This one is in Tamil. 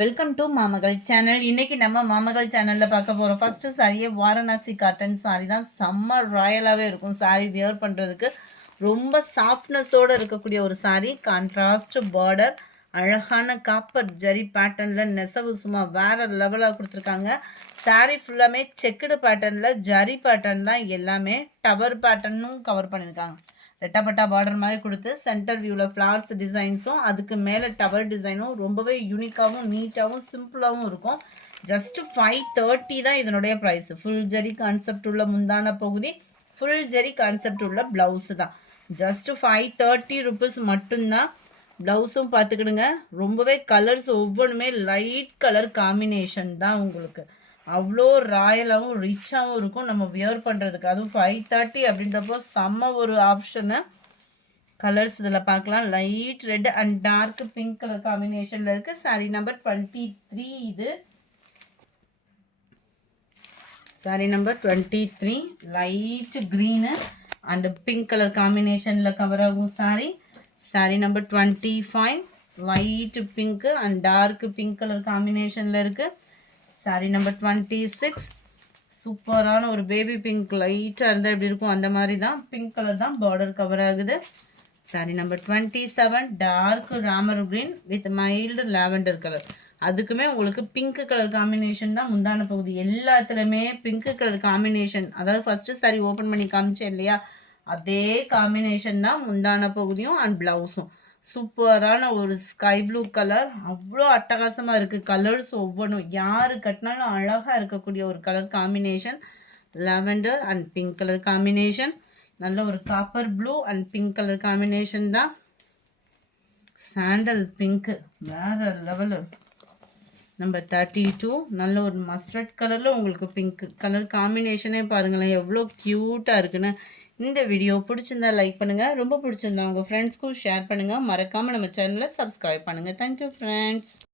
Welcome to மாமகள் channel. இன்னைக்கு நம்ம மாமகள் சேனல்ல பார்க்க போறோம். ஃபர்ஸ்ட் சாரியே வாரணாசி காட்டன் சாரி தான். செம்ம ராயலாகவே இருக்கும். சாரி வியர் பண்ணுறதுக்கு ரொம்ப சாஃப்ட்னஸோடு இருக்கக்கூடிய ஒரு சாரி. கான்ட்ராஸ்ட் பார்டர், அழகான காப்பர் ஜரி பேட்டர்னில் நெசவு சும்மா வேற லெவலாக கொடுத்துருக்காங்க. சாரி ஃபுல்லாமே செக்குடு பேட்டர்னில் ஜரி பேட்டர்ன் தான். எல்லாமே டவர் பேட்டர்னும் கவர் பண்ணியிருக்காங்க. ரெட்டப்பட்டா பார்டர் மாதிரி கொடுத்து சென்டர் வியூவில் ஃப்ளவர்ஸ் டிசைன்ஸும் அதுக்கு மேலே டவர் டிசைனும் ரொம்பவே யூனிக்காகவும் நீட்டாகவும் சிம்பிளாகவும் இருக்கும். ஜஸ்ட் 530 தான் இதனுடைய ப்ரைஸ். ஃபுல் ஜெரி கான்செப்ட் உள்ள முந்தான பகுதி, ஃபுல் ஜெரி கான்செப்ட் உள்ள ப்ளவுஸு தான். ஜஸ்ட் 530 ருபீஸ் மட்டும்தான். ப்ளவுஸும் பார்த்துக்கிடுங்க. ரொம்பவே கலர்ஸ் ஒவ்வொன்றுமே லைட் கலர் காம்பினேஷன் தான். உங்களுக்கு அவ்வளோ ராயலாகவும் ரிச்சாகவும் இருக்கும் நம்ம வியர் பண்ணுறதுக்கு. அதுவும் 530 அப்படின்றப்போ செம்ம ஒரு ஆப்ஷனு. கலர்ஸ் இதில் பார்க்கலாம். Light red and dark pink colour காம்பினேஷனில் இருக்குது. சாரி நம்பர் 23 இது. Sari number 23 light green and pink colour காம்பினேஷனில் கவர் ஆகும் sari. Sari number 25 light pink and dark pink colour காம்பினேஷனில் இருக்குது. சாரி நம்பர் 26 சூப்பரான ஒரு பேபி பிங்க், லைட்டாக இருந்தால் எப்படி இருக்கும் அந்த மாதிரி தான். பிங்க் கலர் தான் பார்டர் கவர் ஆகுது. சாரி நம்பர் 27 டார்க் ராமர் green with mild lavender colour. அதுக்குமே உங்களுக்கு பிங்க் கலர் காம்பினேஷன் தான் முந்தான பகுதி. எல்லாத்துலேயுமே பிங்க் கலர் காம்பினேஷன். அதாவது ஃபஸ்ட்டு சாரி ஓப்பன் பண்ணி காமிச்சேன் இல்லையா, அதே காம்பினேஷன் தான் முந்தான பகுதியும் அண்ட் ப்ளவுஸும். சூப்பரான ஒரு ஸ்கை ப்ளூ கலர். அவ்வளோ அட்டகாசமாக இருக்குது. கலர்ஸ் ஒவ்வொன்றும் யார் கட்டினாலும் அழகாக இருக்கக்கூடிய ஒரு colour combination. Lavender and pink colour combination. நல்ல ஒரு copper blue and pink colour combination தான். சாண்டல் பிங்க்கு வேறு லெவலு. நம்பர் 32 நல்ல ஒரு மஸ்டர்ட் கலரில் உங்களுக்கு பிங்க் கலர் காம்பினேஷனே பாருங்களேன் எவ்வளோ க்யூட்டாக இருக்குன்னு. இந்த வீடியோ பிடிச்சிருந்தா லைக் பண்ணுங்கள், ரொம்ப பிடிச்சிருந்தா உங்கள் ஃப்ரெண்ட்ஸ்க்கும் ஷேர் பண்ணுங்கள். மறக்காமல் நம்ம சேனலை சப்ஸ்கிரைப் பண்ணுங்கள். Thank you friends.